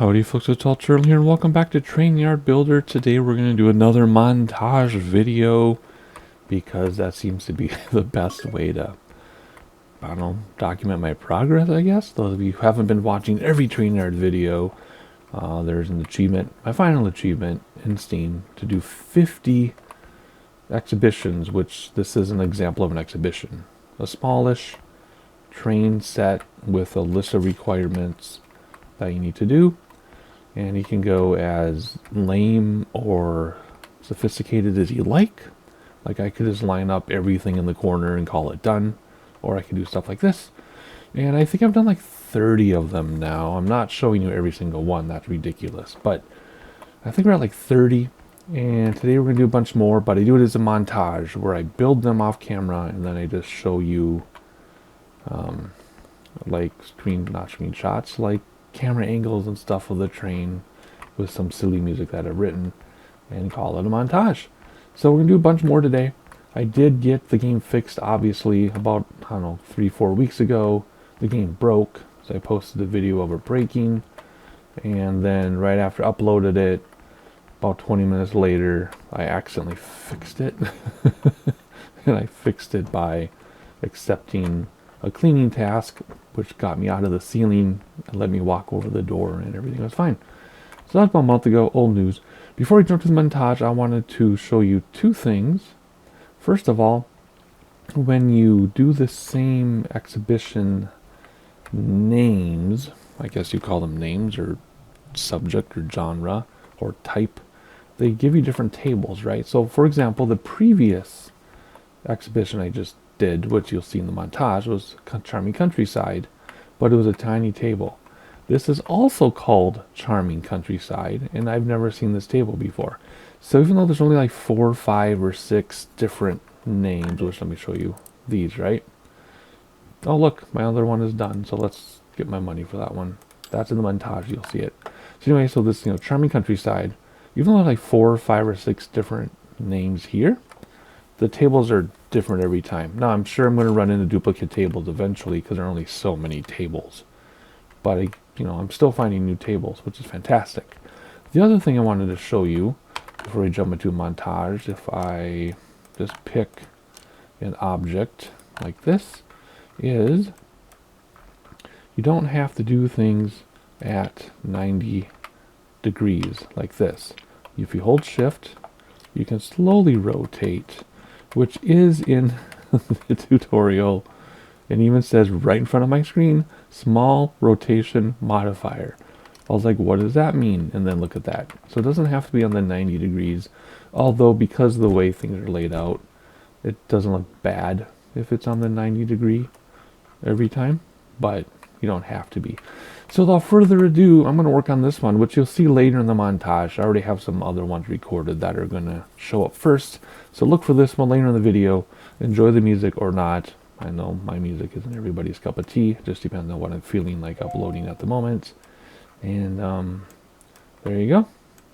Howdy folks, it's all Turtle here and welcome back to Train Yard Builder. Today we're going to do another montage video because that seems to be the best way to, I don't know, document my progress, I guess. Those of you who haven't been watching every Train Yard video, there's an achievement, my final achievement in Steam, to do 50 exhibitions, which this is an example of an exhibition. A smallish train set with a list of requirements that you need to do. And you can go as lame or sophisticated as you like. Like I could just line up everything in the corner and call it done. Or I could do stuff like this. And I think I've done like 30 of them now. I'm not showing you every single one. That's ridiculous. But I think we're at like 30. And today we're going to do a bunch more. But I do it as a montage where I build them off camera. And then I just show you like not screenshots, like camera angles and stuff of the train with some silly music that I've written and call it a montage. So we're gonna do a bunch more today. I did get the game fixed obviously about, I don't know, 3-4 weeks ago. The game broke, so I posted a video of it breaking, and then right after I uploaded it, about 20 minutes later, I accidentally fixed it. And I fixed it by accepting a cleaning task, which got me out of the ceiling and let me walk over the door, and everything was fine. So that's about a month ago, old news. Before we jump to the montage, I wanted to show you two things. First of all, when you do the same exhibition names, I guess you call them names, or subject or genre or type, they give you different tables, right? So for example, the previous exhibition I just did, which you'll see in the montage, was Charming Countryside, but it was a tiny table. This is also called Charming Countryside, and I've never seen this table before. So even though there's only like 4, 5, or 6 different names, which let me show you these, right? Oh look, my other one is done, so let's get my money for that one. That's in the montage, you'll see it. So anyway, so this, Charming Countryside, even though there's like 4, 5, or 6 different names here, the tables are different every time. Now, I'm sure I'm going to run into duplicate tables eventually because there are only so many tables. But, I'm still finding new tables, which is fantastic. The other thing I wanted to show you before we jump into a montage, if I just pick an object like this, is you don't have to do things at 90 degrees like this. If you hold shift, you can slowly rotate, which is in the tutorial, and even says right in front of my screen, small rotation modifier. I was like, what does that mean? And then look at that. So it doesn't have to be on the 90 degrees, although because of the way things are laid out, it doesn't look bad if it's on the 90 degree every time, but you don't have to be. So without further ado, I'm going to work on this one, which you'll see later in the montage. I already have some other ones recorded that are going to show up first. So look for this one later in the video. Enjoy the music or not. I know my music isn't everybody's cup of tea. It just depends on what I'm feeling like uploading at the moment. And there you go.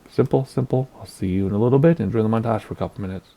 Simple, simple. I'll see you in a little bit. Enjoy the montage for a couple minutes.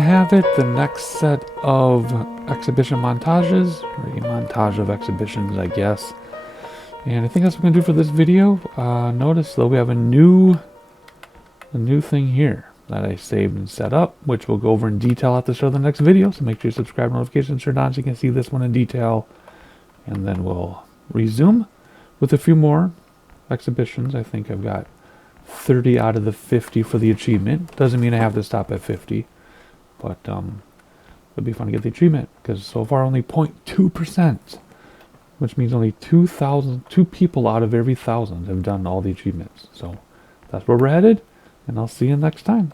have it, the next set of exhibition montages, or a montage of exhibitions, I guess. And I think that's what I'm going to do for this video. Notice though we have a new thing here that I saved and set up, which we'll go over in detail at the start of the next video. So make sure you subscribe, notifications turned on so you can see this one in detail. And then we'll resume with a few more exhibitions. I think I've got 30 out of the 50 for the achievement. Doesn't mean I have to stop at 50, but it'll be fun to get the achievement because so far only 0.2%, which means only 2 people out of every 1,000 have done all the achievements. So that's where we're headed, and I'll see you next time.